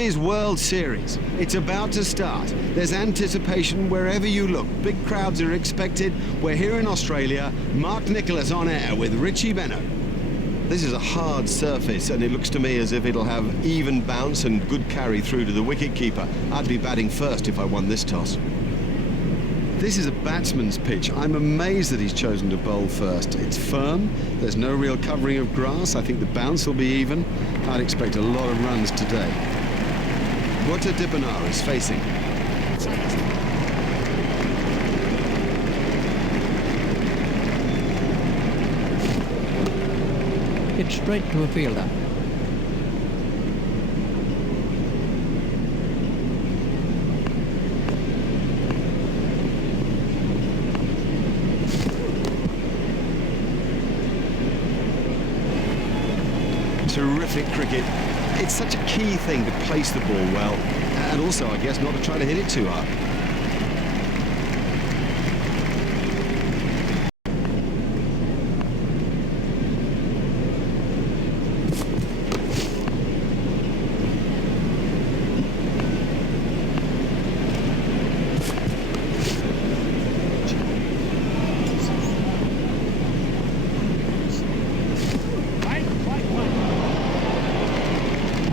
Is World Series. It's about to start. There's anticipation wherever you look. Big crowds are expected. We're here in Australia. Mark Nicholas on air with Richie Benaud. This is a hard surface, and it looks to me as if it'll have even bounce and good carry through to the wicket-keeper. I'd be batting first if I won this toss. This is a batsman's pitch. I'm amazed that he's chosen to bowl first. It's firm. There's no real covering of grass. I think the bounce will be even. I'd expect a lot of runs today. Wouter Dippenaar is facing. It's straight to a fielder. Terrific cricket. It's such a key thing to place the ball well, and also, I guess, not to try to hit it too hard.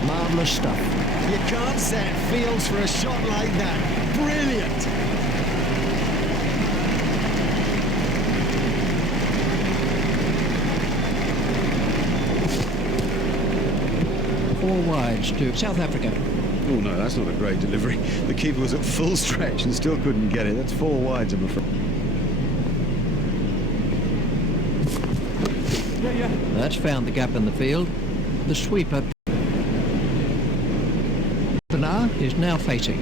Marvellous stuff. You can't set fields for a shot like that. Brilliant! Four wides to South Africa. Oh no, that's not a great delivery. The keeper was at full stretch and still couldn't get it. That's four wides, I'm afraid. That's found the gap in the field. The sweeper. Dippenaar is now facing.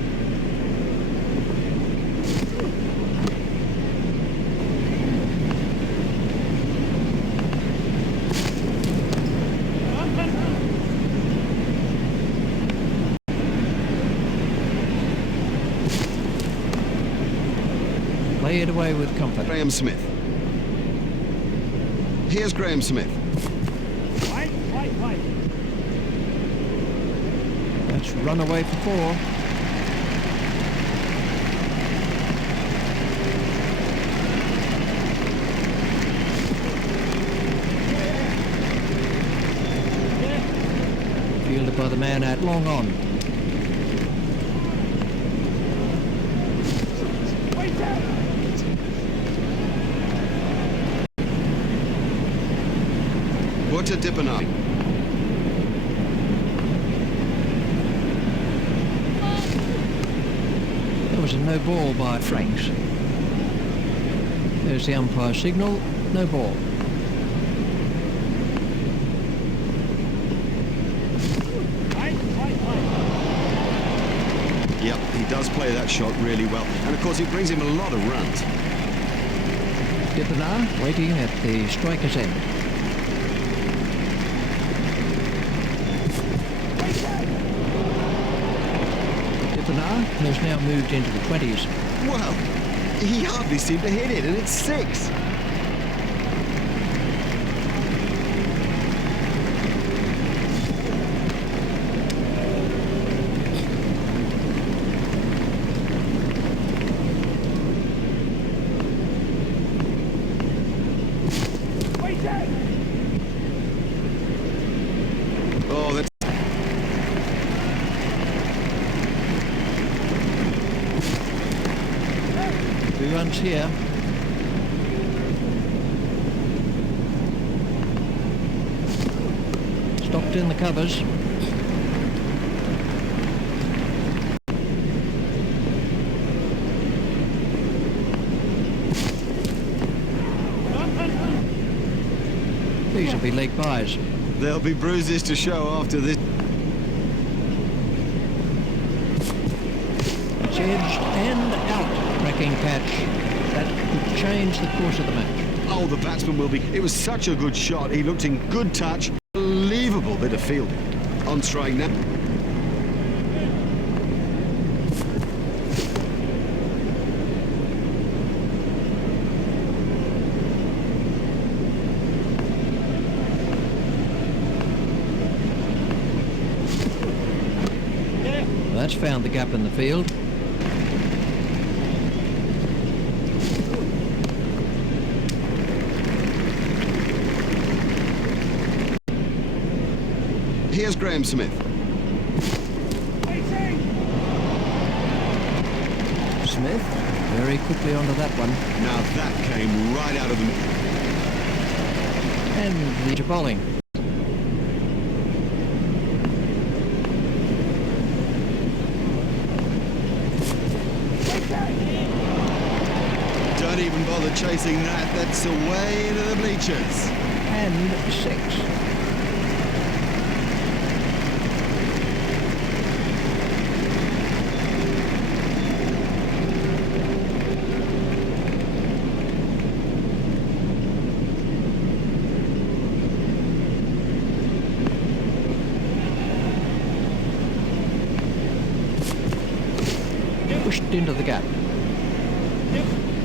Play it away with comfort. Graham Smith. Here's Graham Smith. That's run away for four. Fielded by the man at long on. Wouter Dippenaar. There was a no ball by Franks. There's the umpire signal, no ball. Yep, he does play that shot really well. And of course, it brings him a lot of runs. Dippenaar waiting at the striker's end. Dippenaar has now moved into the 20s. Well, he hardly seemed to hit it, and it's six. Oh, that's... 2 runs here. Stopped in the covers. These will be leg byes. There'll be bruises to show after this. It's edged and out. Cracking catch. That could change the course of the match. Oh, the batsman will be... It was such a good shot. He looked in good touch. Unbelievable bit of fielding. On strike now. That's found the gap in the field. Here's Graham Smith. Smith very quickly onto that one. Now that came right out of the... And the bowling. Don't even bother chasing that. That's away into the bleachers. And 6. Pushed into the gap.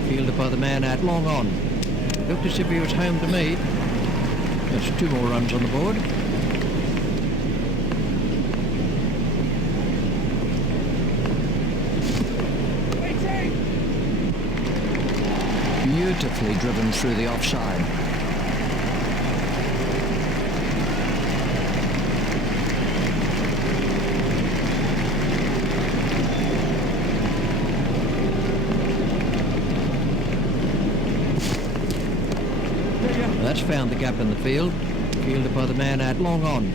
Fielded by the man out long on. Looked as if he was home to me. That's 2 more runs on the board. Beautifully driven through the offside. That's found the gap in the field. Fielded by the man out long on.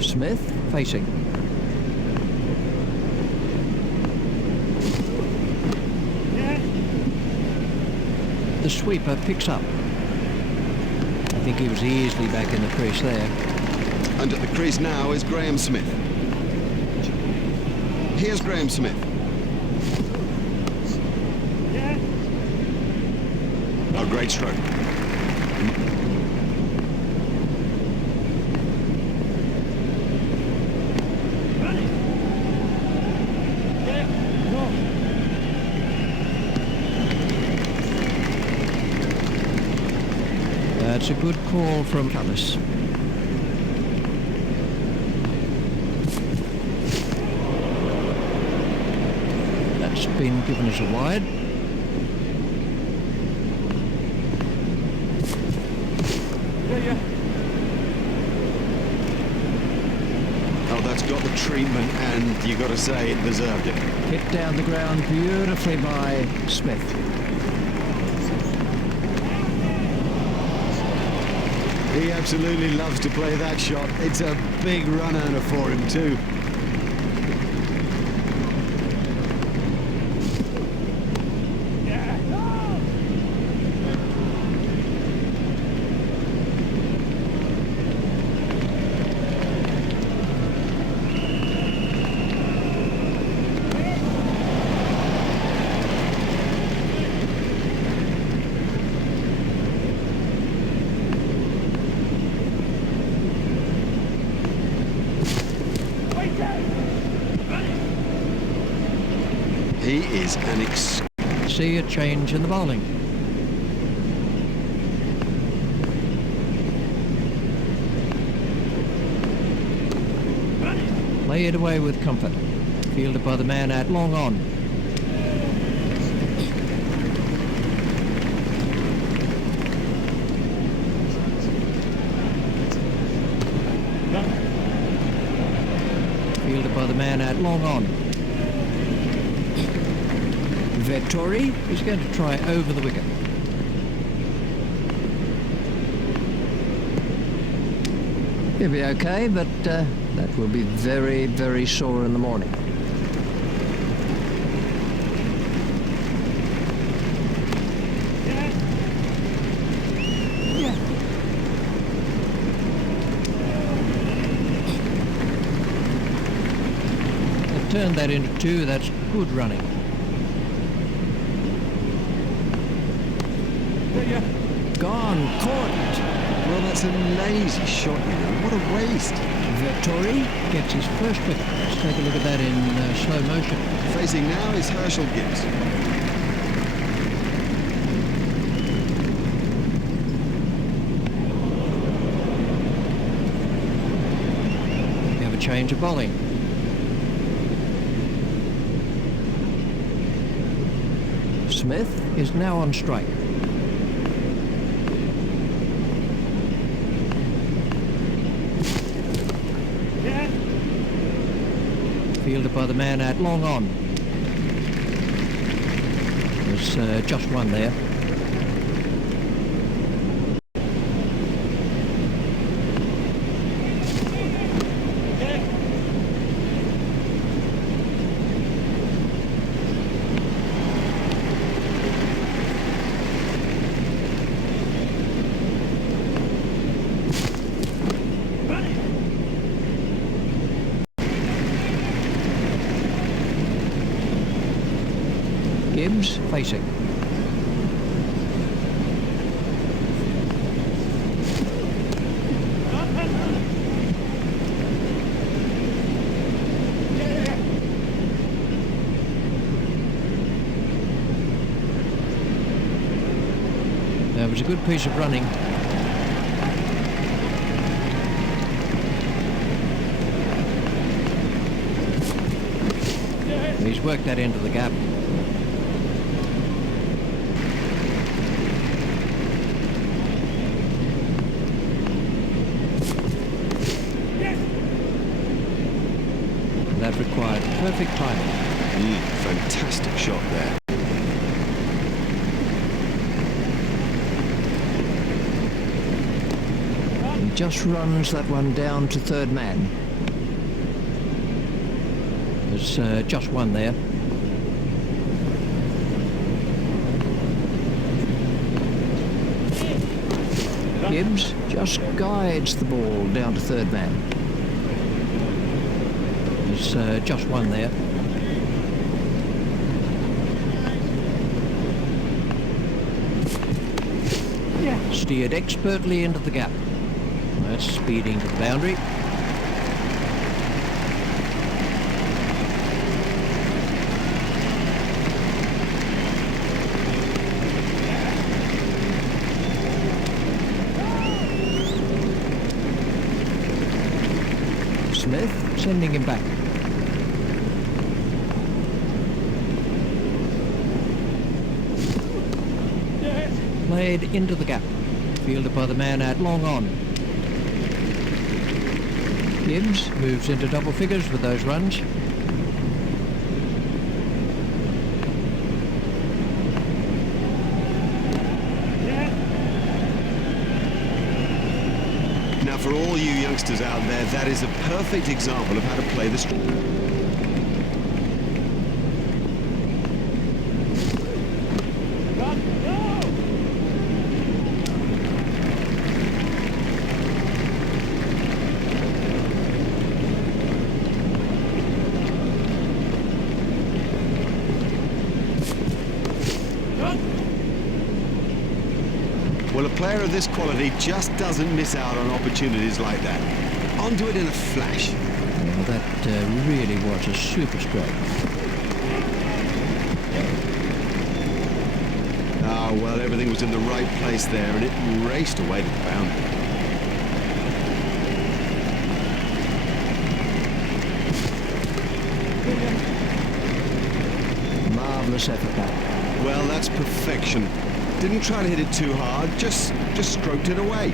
Smith facing. The sweeper picks up. I think he was easily back in the crease there. And at the crease now is Graham Smith. Here's Graham Smith. Oh, great stroke. That's a good call from Cullis. That's been given as a wide. Oh, that's got the treatment, and you got to say it deserved it. Hit down the ground beautifully by Smith. He absolutely loves to play that shot. It's a big run earner for him too. He is an See a change in the bowling. Play it away with comfort. Fielded by the man out long on. Fielded by the man out long on. Vettori. He's going to try over the wicket. He'll be okay, but that will be very, very sore in the morning. They've turned that into 2. That's good running. Gone, caught. Well, that's a lazy shot, you know. What a waste. Vettori Gets his first wicket. Let's take a look at that in slow motion. Facing now is Herschel Gibbs. change of bowling. Smith is now on strike. Fielded by the man at long on. There's just one there. Gibbs facing. That was a good piece of running. He's worked that into the gap. That required perfect timing. Fantastic shot there. He just runs that one down to third man. There's just one there. Gibbs just guides the ball down to third man. There's just one there. Steered expertly into the gap. That's speeding to the boundary. Smith sending him back. Played into the gap. Fielded by the man at long on. Gibbs moves into double figures with those runs. Now, for all you youngsters out there, that is a perfect example of how to play the Well, a player of this quality just doesn't miss out on opportunities like that. Onto it in a flash. Well, that really was a super stroke. Ah, well, everything was in the right place there, and it raced away to the boundary. Marvellous effort back. Well, that's perfection. Didn't try to hit it too hard, just stroked it away.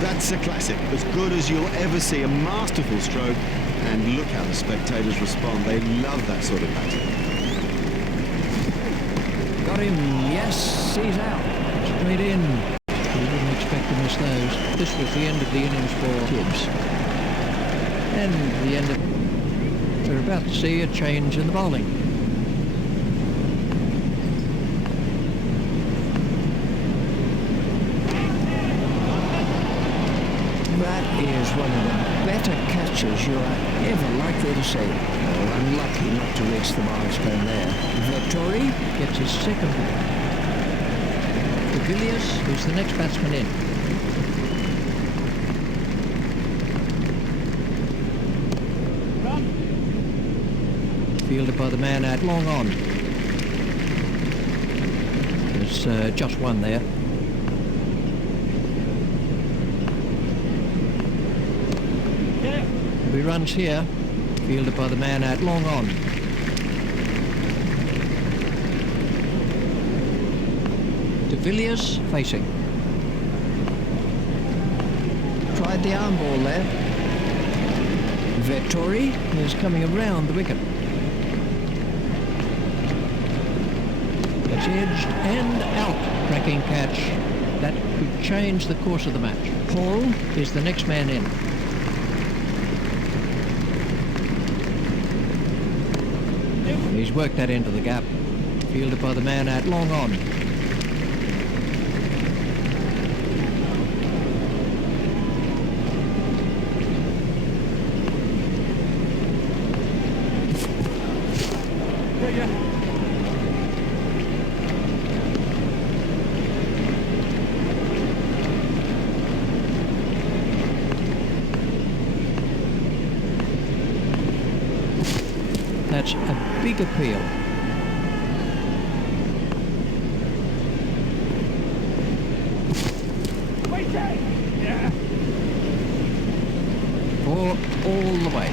That's a classic, as good as you'll ever see. A masterful stroke, and look how the spectators respond. They love that sort of batting. Got him, yes, he's out. Straight in. We didn't expect to miss those. This was the end of the innings for Gibbs. And the end of... We're about to see a change in the bowling. That is one of the better catches you are ever likely to see. Oh, unlucky not to reach the milestone there. Vettori Gets his second wicket. De Villiers is the next batsman in. Fielded by the man at long on. There's just one there. There'll be runs here, fielded by the man out long on. De Villiers facing. Tried the arm ball there. Vettori Is coming around the wicket. It's edged and out. Cracking catch. That could change the course of the match. Paul is the next man in. He's worked that into the gap. Fielded by the man out long on. That's a big appeal. Four all the way.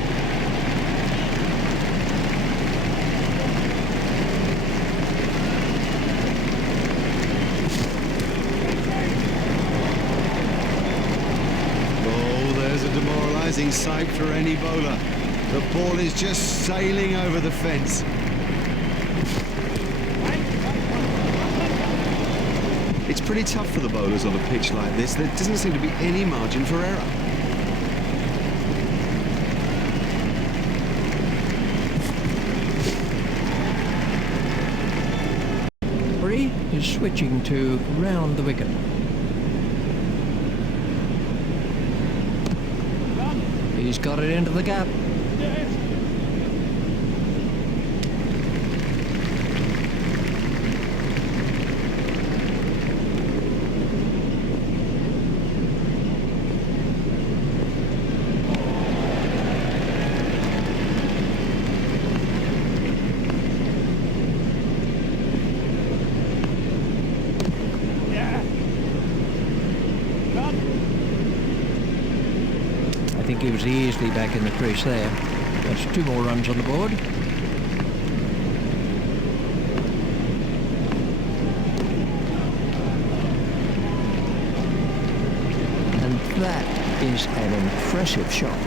Oh, there's a demoralising sight for any bowler. The ball is just sailing over the fence. It's pretty tough for the bowlers on a pitch like this. There doesn't seem to be any margin for error. Bree is switching to round the wicket. He's got it into the gap. I think he was easily back in the crease there. That's 2 more runs on the board. and that is an impressive shot.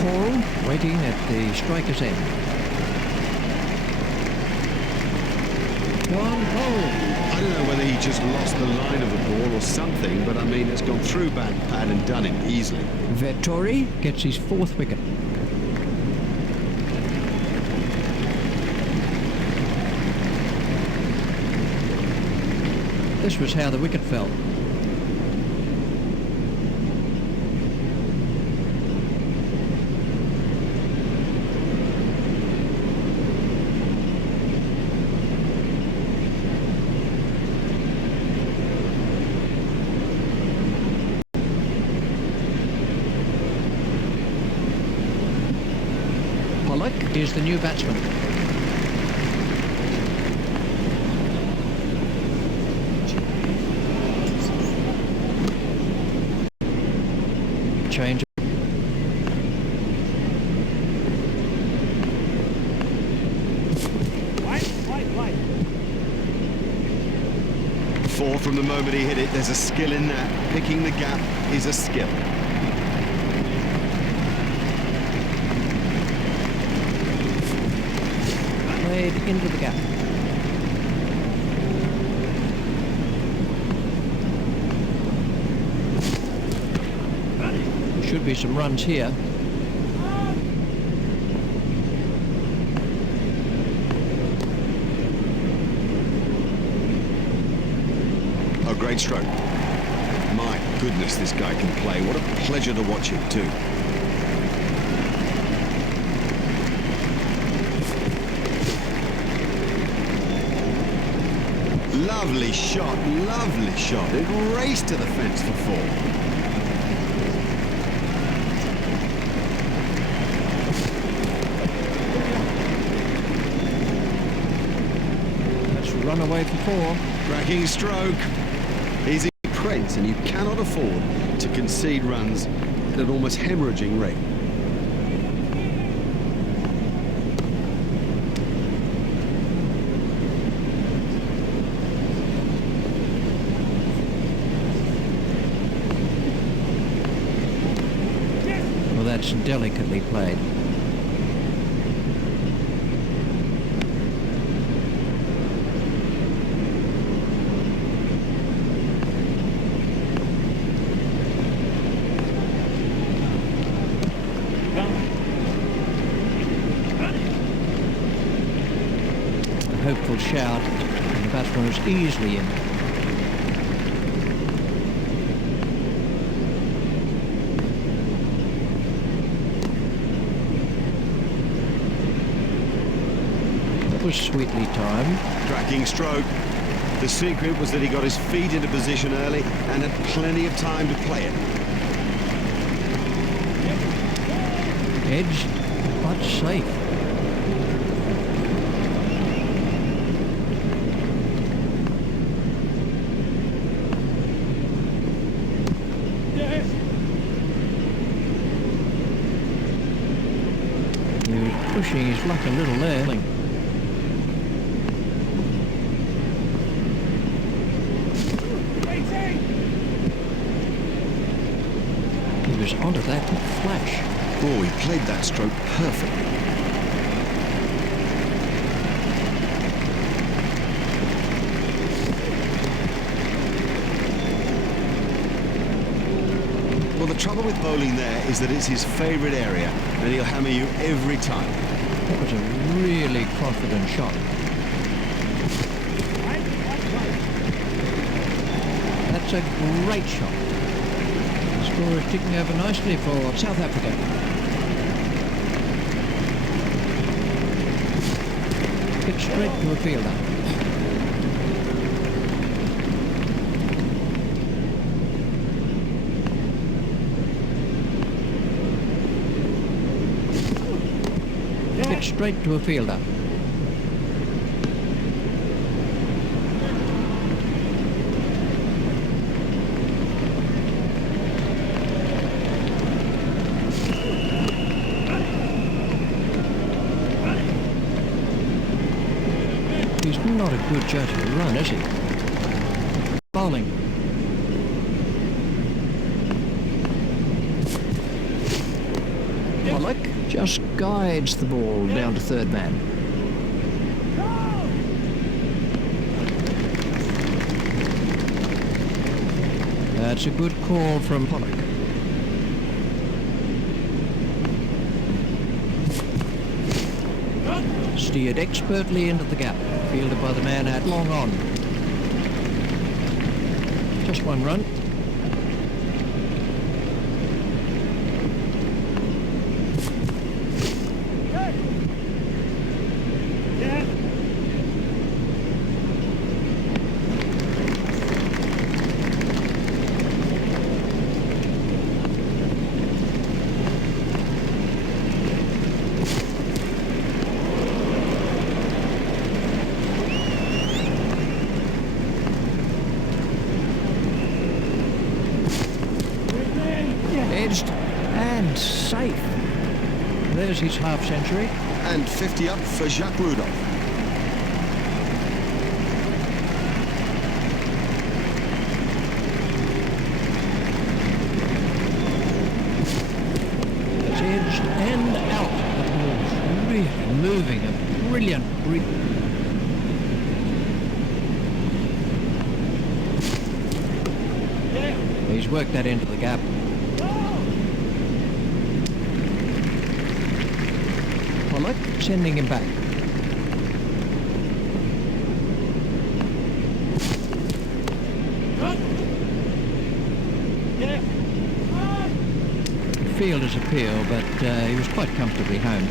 Paul waiting at the striker's end. Go on, Paul. I don't know whether he just lost the line of the ball or something, but I mean, it's gone through bat pad and done it easily. Vettori Gets his 4th wicket. This was how the wicket fell. Pollock is the new batsman. Change. Four from the moment he hit it. There's a skill in that. Picking the gap is a skill. Played into the gap. There should be some runs here. Oh, great stroke. My goodness, this guy can play. What a pleasure to watch him too. Lovely shot, lovely shot. It raced to the fence for 4. Let's run away for 4. Cracking stroke. He's in Prince, and you cannot afford to concede runs at an almost hemorrhaging rate. that's delicately played. A hopeful shout, and the batsman was easily in. Was sweetly timed. Cracking stroke. The secret was that he got his feet into position early and had plenty of time to play it. Edged, but safe. He was pushing his luck a little there. He was onto that in a flash. Oh, he played that stroke perfectly. Well, the trouble with bowling there is that it's his favourite area, and he'll hammer you every time. That was a really confident shot. That's a great shot. The score is ticking over nicely for South Africa. Hit straight to a fielder. Hit straight to a fielder. He's not a good judge of a run, is he? Bowling. Pollock just guides the ball down to third man. That's a good call from Pollock. Steered expertly into the gap, fielded by the man at long on. Just one run. Edged and safe. There's his half century. And 50 up for Jacques Rudolph. It's edged and out. The ball's really moving. A brilliant He's worked that into the gap. Pollock sending him back. Fielder's appeal, but he was quite comfortably home.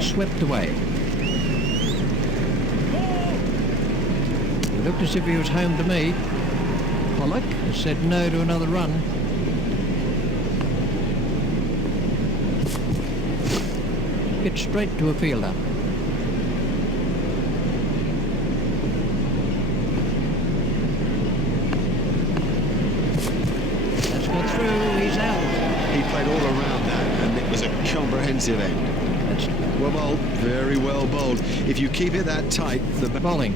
Swept away. It looked as if he was home to me. Pollock has said no to another run. Hit straight to a fielder. That's got through, he's out. comprehensive end. That's Well bowled, very well bowled. If you keep it that tight, the bowling.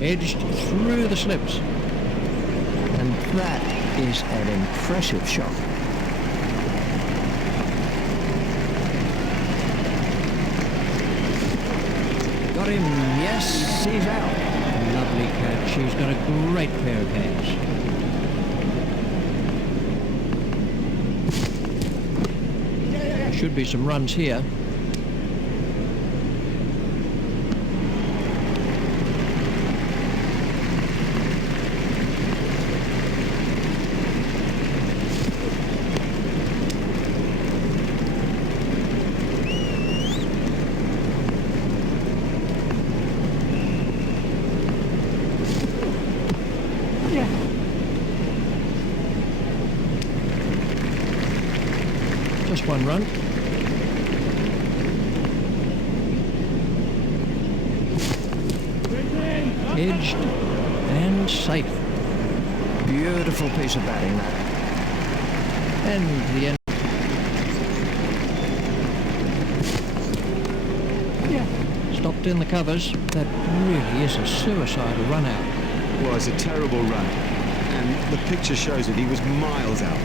Edged through the slips. And that is an impressive shot. Got him. Yes, he's out. Lovely catch. He's got a great pair of hands. Should be some runs here. Just one run. Edged and safe. Beautiful piece of batting that. And the end. Stopped in the covers. That really is a suicidal run out. well, it's a terrible run. And the picture shows it. He was miles out.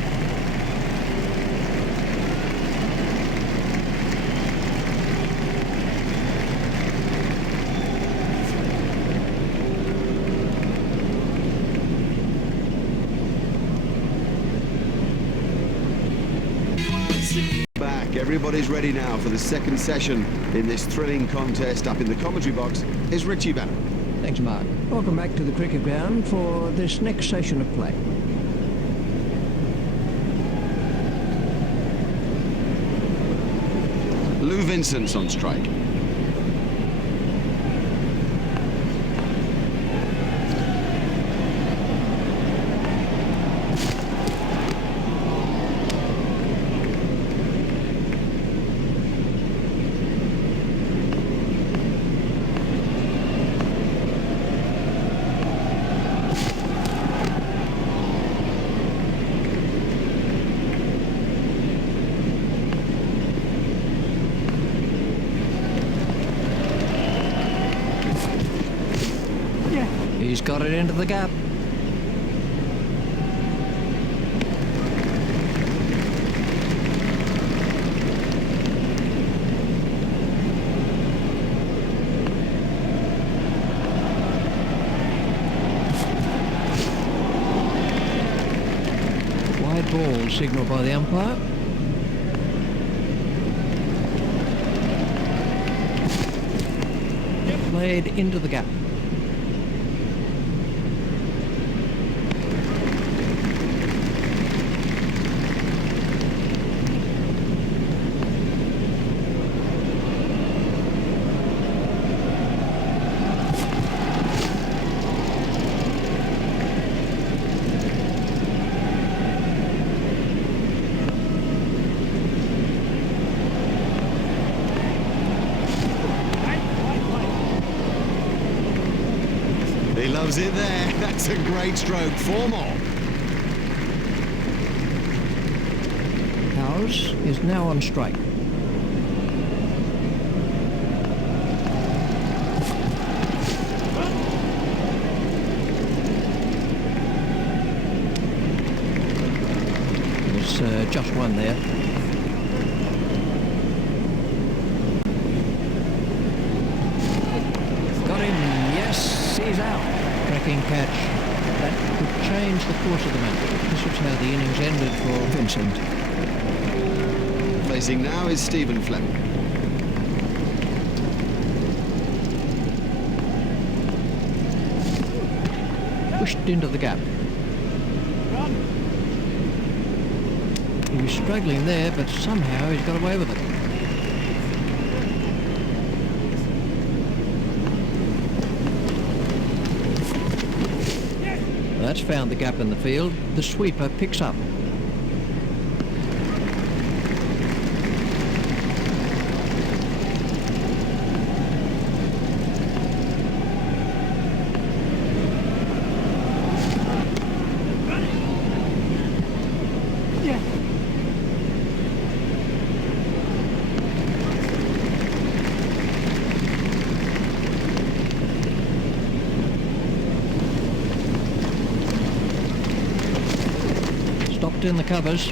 Back. Everybody's ready now for the second session in this thrilling contest. Up in the commentary box is Richie Banner. Thanks, Mark. Welcome back to the cricket ground for this next session of play. Lou Vincent's on strike. He's got it into the gap. Wide ball signalled by the umpire. Played into the gap. He loves it there. That's a great stroke. 4 more. Howes is now on strike. There's just one there. Got him. Yes, he's out. Cracking catch. That could change the course of the match. This was how the innings ended for Vincent. Facing now is Stephen Fleming. Pushed into the gap. He was struggling there, but somehow he's got away with it. That's found the gap in the field. The sweeper picks up. tucked in the covers.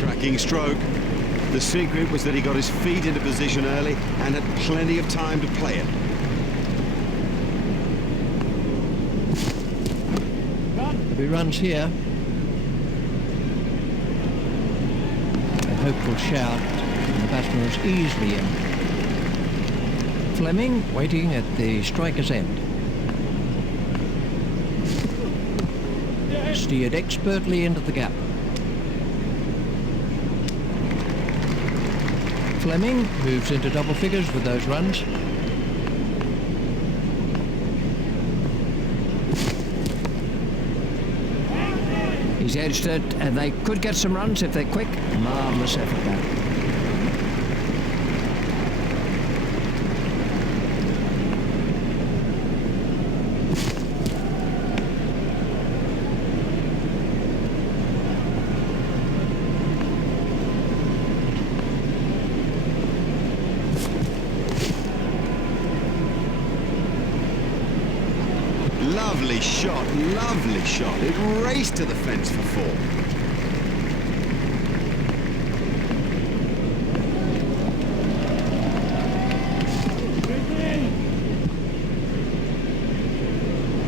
Cracking stroke. The secret was that he got his feet into position early and had plenty of time to play it. If he runs here, a hopeful shout, and the batsman was easily in. Fleming waiting at the striker's end. Steered expertly into the gap. Fleming moves into double figures with those runs. He's edged it, and they could get some runs if they're quick. Marvellous effort there. Lovely shot, lovely shot. It raced to the fence for 4.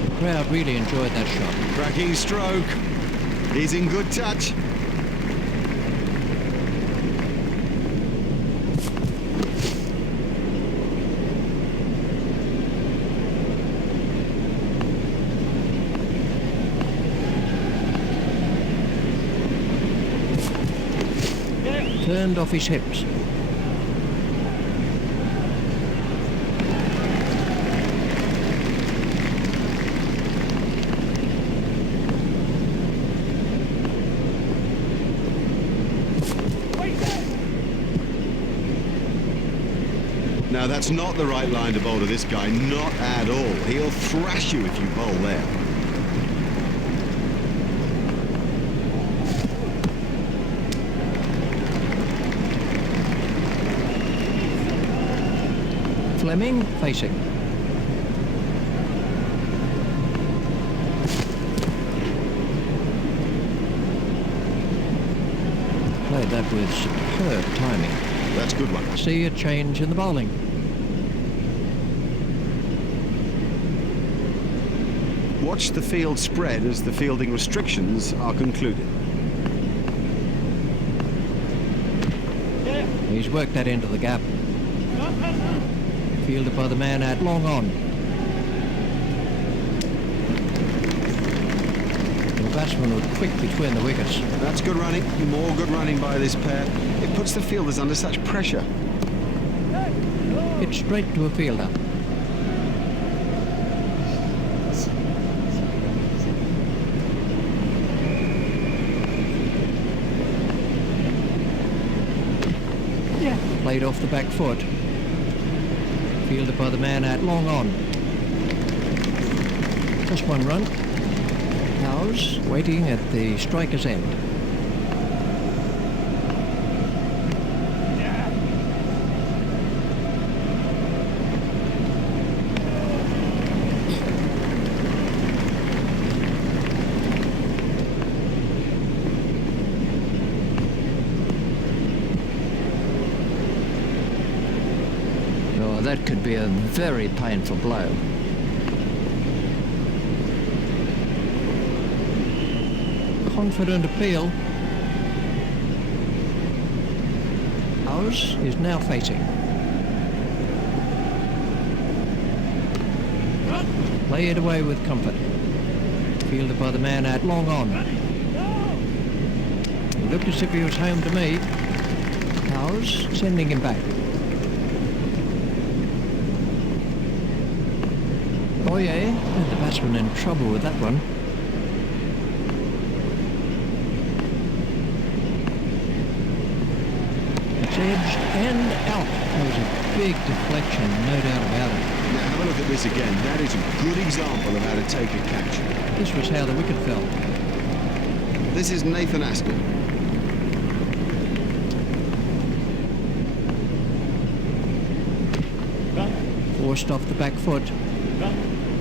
The crowd really enjoyed that shot. Cracking stroke. He's in good touch. Turned off his hips. Now that's not the right line to bowl to this guy, not at all. He'll thrash you if you bowl there. Fleming facing. Played that with superb timing. That's a good one. See a change in the bowling. Watch the field spread as the fielding restrictions are concluded. He's worked that into the gap. Fielded by the man at long on. The batsman was quick between the wickets. That's good running. More good running by this pair. It puts the fielders under such pressure. It's straight to a fielder. Played off the back foot. Fielded by the man at long on. Just one run. Howes waiting at the striker's end. That could be a very painful blow. Confident appeal. Howes is now facing. Play it away with comfort. Fielded by the man at long on. He looked as if he was home to me. Howes sending him back. Boye, and the batsman in trouble with that one. It's edged and out. That was a big deflection, no doubt about it. Now have a look at this again. That is a good example of how to take a catch. This was how the wicket fell. This is Nathan Askell. forced off the back foot.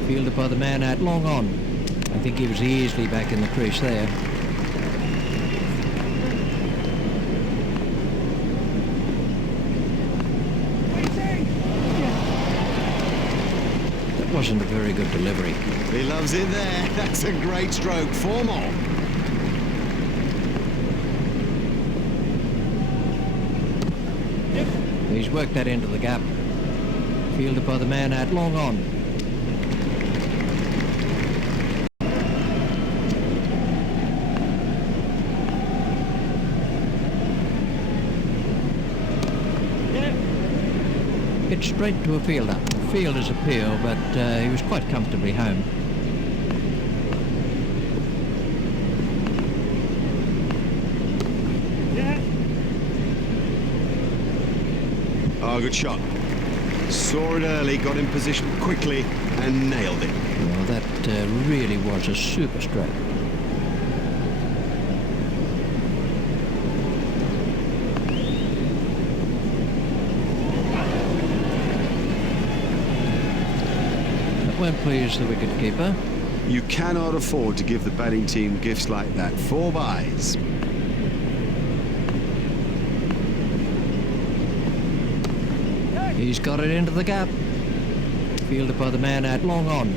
Fielded by the man out long on. I think he was easily back in the crease there. That wasn't a very good delivery. He loves it there. That's a great stroke. 4 more. He's worked that into the gap. Fielded by the man out long on. It's straight to a fielder. Fielder's appeal, but he was quite comfortably home. Oh, good shot. Saw it early, got in position quickly and nailed it. Well, that really was a super stroke. That won't please the wicketkeeper. You cannot afford to give the batting team gifts like that. 4 byes. He's got it into the gap. Fielded by the man out long on.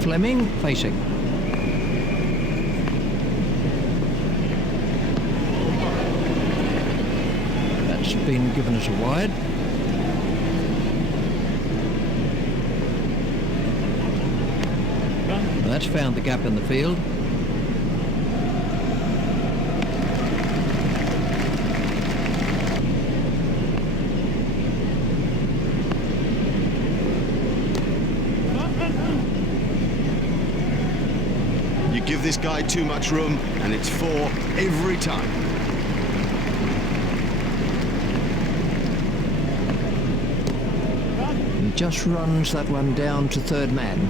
Fleming facing. Been given as a wide. Well, that's found the gap in the field. You give this guy too much room and it's 4 every time. Just runs that one down to third man.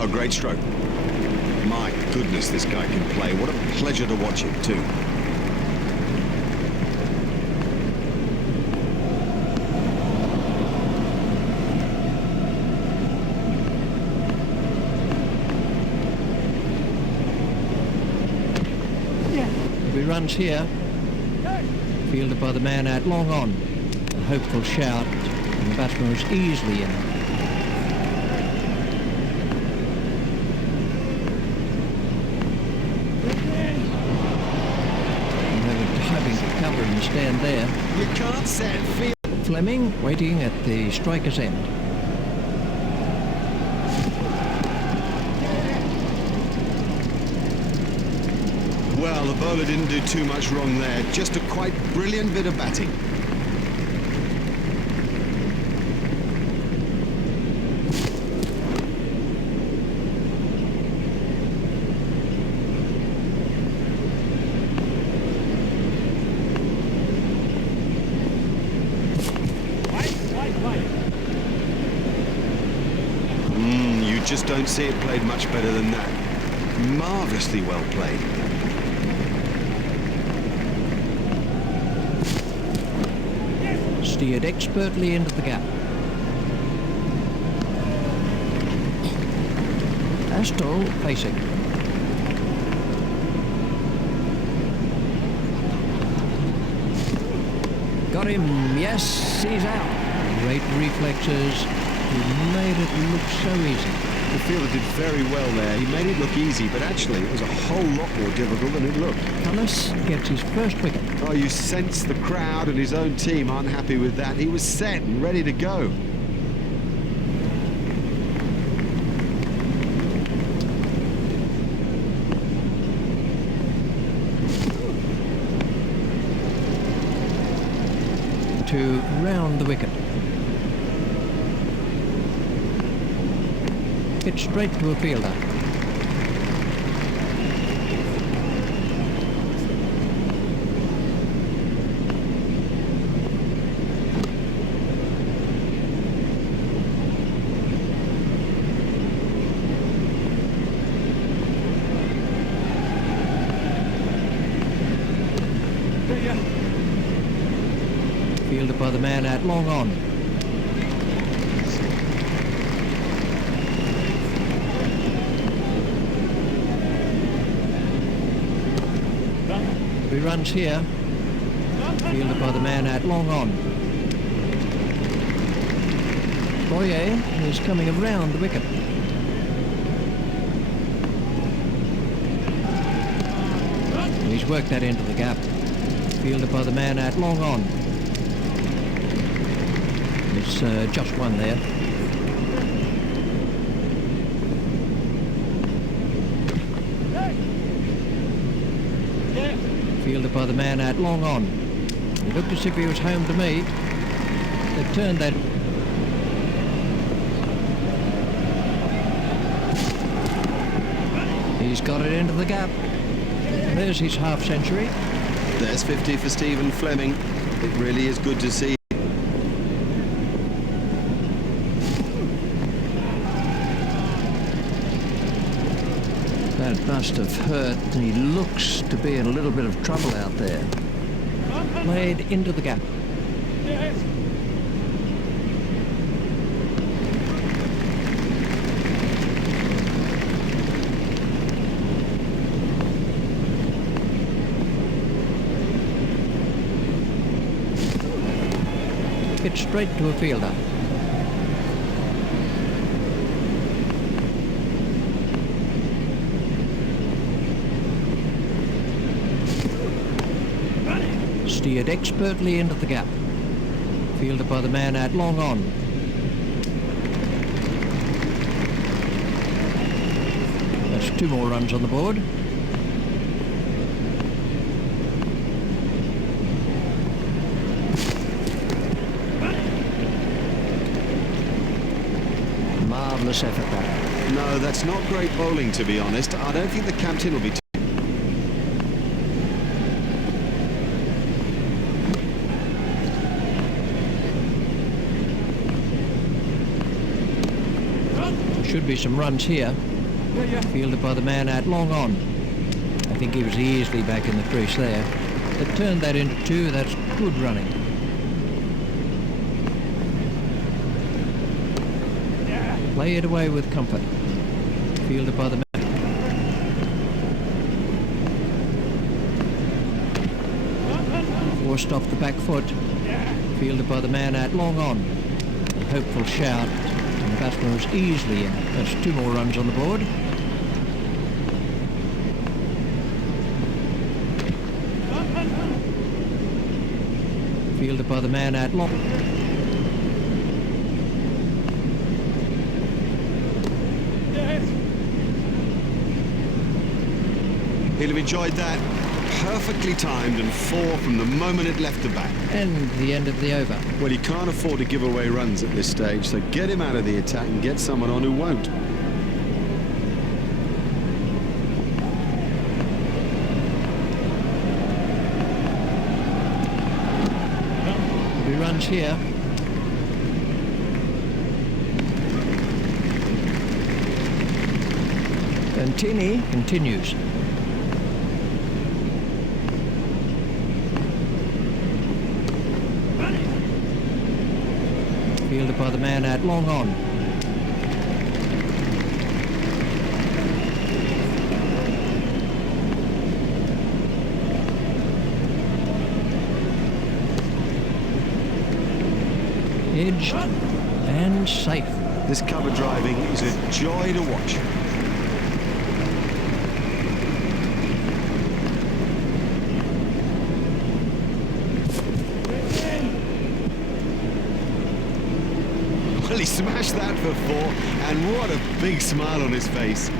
A great stroke. My goodness, this guy can play. What a pleasure to watch him too. Runs here, fielded by the man out long on. A hopeful shout, and the batsman was easily in. And they were diving for cover in the stand there. You can't set field. Fleming waiting at the striker's end. Well, the bowler didn't do too much wrong there. Just a quite brilliant bit of batting. You just don't see it played much better than that. Marvellously well played. Steered expertly into the gap. Astral facing. Got him. Yes, he's out. Great reflexes. He made it look so easy. The fielder did very well there. He made it look easy, but actually it was a whole lot more difficult than it looked. Cullis gets his first wicket. Oh, you sense the crowd and his own team aren't happy with that. He was set and ready to go. into round the wicket. Hit straight to a fielder. Fielded by the man at long on. Three runs here. Fielded by the man at long on. Boyer is coming around the wicket. He's worked that into the gap. Fielded by the man at long on. It's just one there. Fielded by the man at long on. He looked as if he was home to me. They turned that. He's got it into the gap. There's his half century. There's 50 for Stephen Fleming. It really is good to see. That must have hurt. He looks to be in a little bit of trouble out there. Played into the gap. Hit straight to a fielder. Steered expertly into the gap. Fielded by the man at long on. That's 2 more runs on the board. Marvellous effort that. No, that's not great bowling, to be honest. I don't think the captain will be Should be some runs here. Fielded by the man at long on. I think he was easily back in the crease there. They turned that into 2. That's good running. Play it away with comfort. Fielded by the man. Forced off the back foot. Fielded by the man at long on. A hopeful shout. And the batsman was easily in. That's 2 more runs on the board. Fielded by the man at long. He'll have enjoyed that. Perfectly timed and 4 from the moment it left the bat. And the end of the over. Well, he can't afford to give away runs at this stage, so get him out of the attack and get someone on who won't. 3 runs here. And Tinney continues. Fielded by the man at long on. Edged and safe. This cover driving is a joy to watch. Well, he smashed that for 4, and what a big smile on his face.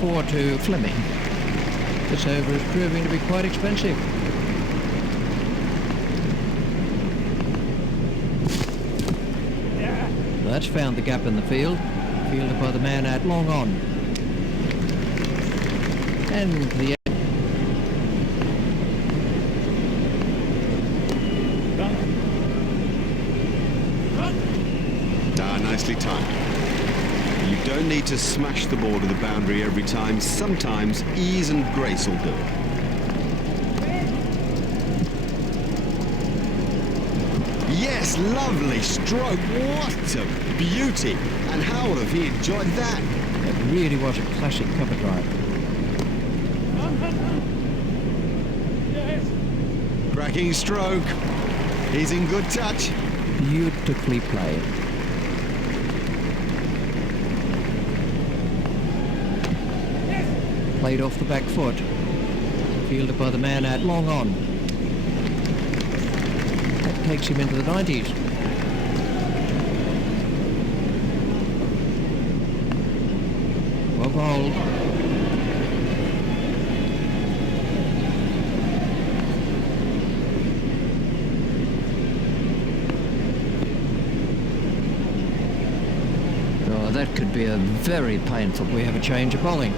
4 to Fleming. This over is proving to be quite expensive. That's found the gap in the field. Fielded by the man at long on. And the nicely timed. You don't need to smash the ball to the boundary every time. Sometimes ease and grace will do it. Yes, lovely stroke. What a beauty. And how would have he enjoyed that? It really was a classic cover drive. Cracking stroke. He's in good touch. Beautifully played. Played off the back foot. Fielded by the man at long on. That takes him into the 90s. Well bowled. Oh, that could be a very painful. We have a change of bowling.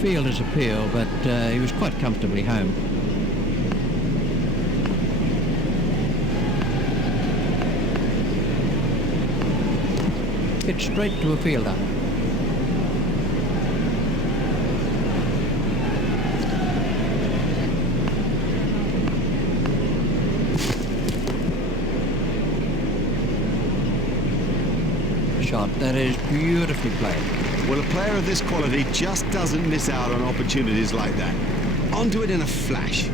Fielder's appeal, but he was quite comfortably home. Hit straight to a fielder. Shot that is beautifully played. Well, a player of this quality just doesn't miss out on opportunities like that. Onto it in a flash.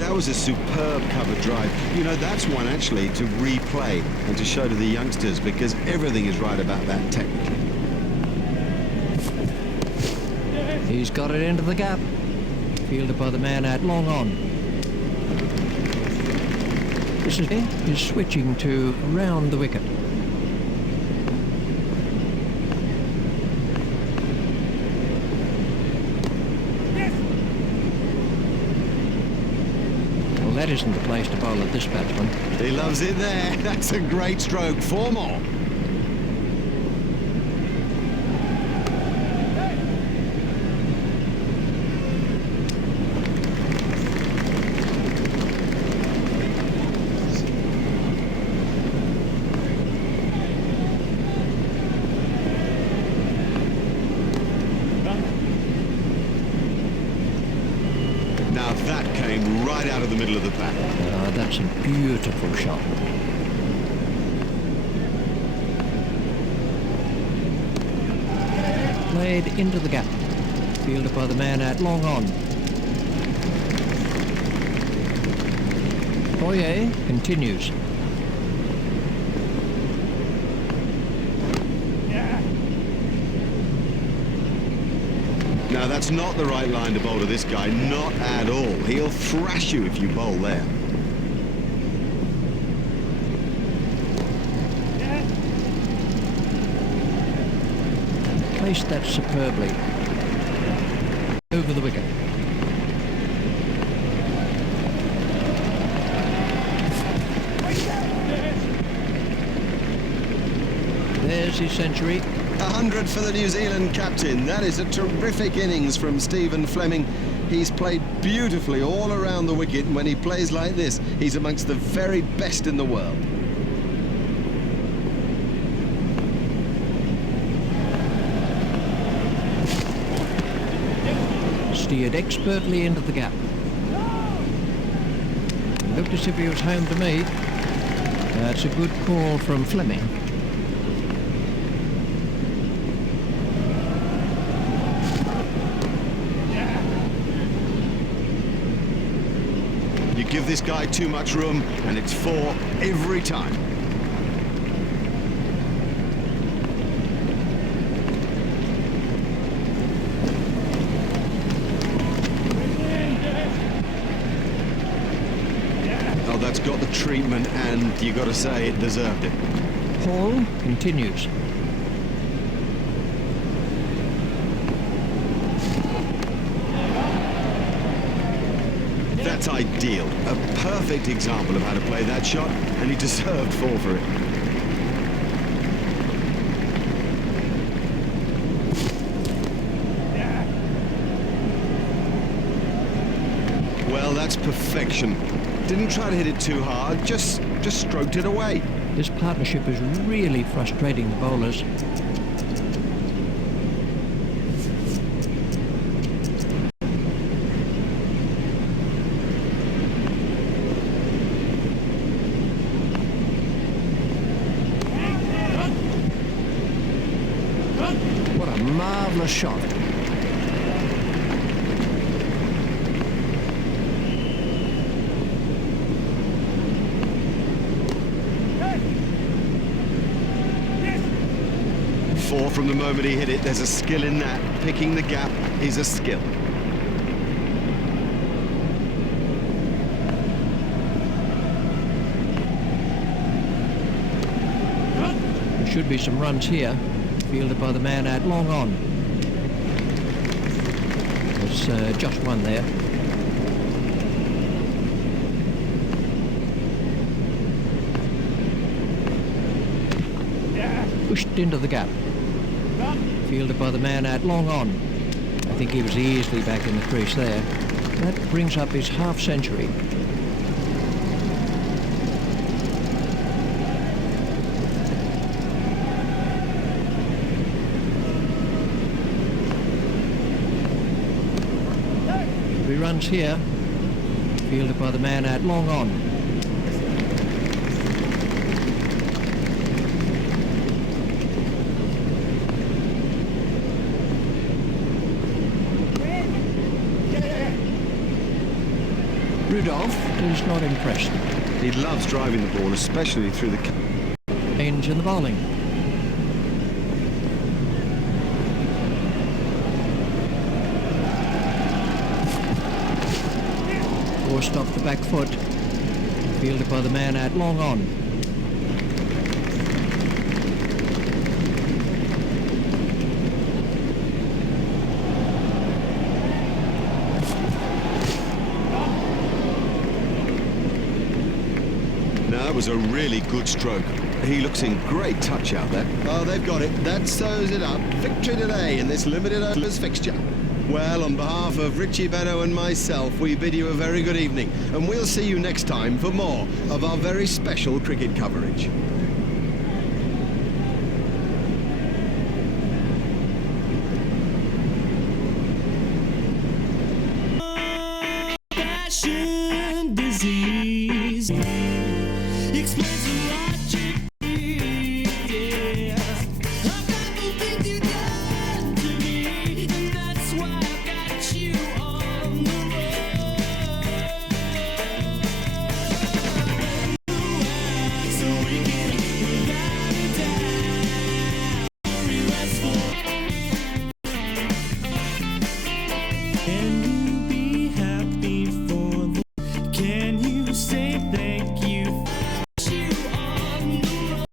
That was a superb cover drive. You know, that's one actually to replay and to show to the youngsters, because everything is right about that technically. He's got it into the gap. Fielded by the man at long on. This is switching to round the wicket. Well, that isn't the place to bowl at this batsman. He loves it there. That's a great stroke. 4 more. Now that came right out of the middle of the pack. That's a beautiful shot. Played into the gap. Fielded by the man at long on. Boyer continues. Now that's not the right line to bowl to this guy, not at all. He'll thrash you if you bowl there. Placed that superbly. Over the wicket. There's his century. 100 for the New Zealand captain. That is a terrific innings from Stephen Fleming. He's played beautifully all around the wicket, and when he plays like this, he's amongst the very best in the world. Steered expertly into the gap. Looked as if he was home to me. That's a good call from Fleming. You give this guy too much room, and it's 4 every time. Oh, that's got the treatment, and you got to say it deserved it. Hall continues. That's ideal. A perfect example of how to play that shot, and he deserved 4 for it. Well, that's perfection. Didn't try to hit it too hard, just stroked it away. This partnership is really frustrating the bowlers. What a marvellous shot. Four from the moment he hit it. There's a skill in that. Picking the gap is a skill. There should be some runs here. Fielded by the man at long on. There's just one there. Pushed into the gap. Fielded by the man at long on. I think he was easily back in the crease there. That brings up his half century. Three runs here. Fielded by the man at long on. Rudolph is not impressed. He loves driving the ball, especially through the... Change in the bowling. Forced off the back foot. Fielded by the man at long on. That was a really good stroke. He looks in great touch out there. Oh, they've got it. That sews it up. Victory today in this limited overs fixture. Well, on behalf of Richie Benaud and myself, we bid you a very good evening, and we'll see you next time for more of our very special cricket coverage. Passion disease explains the logic, yeah. I've got the things you done to me, and that's why I got you on the road. So we can without a doubt be restful. Can you be happy for the... Can you say thank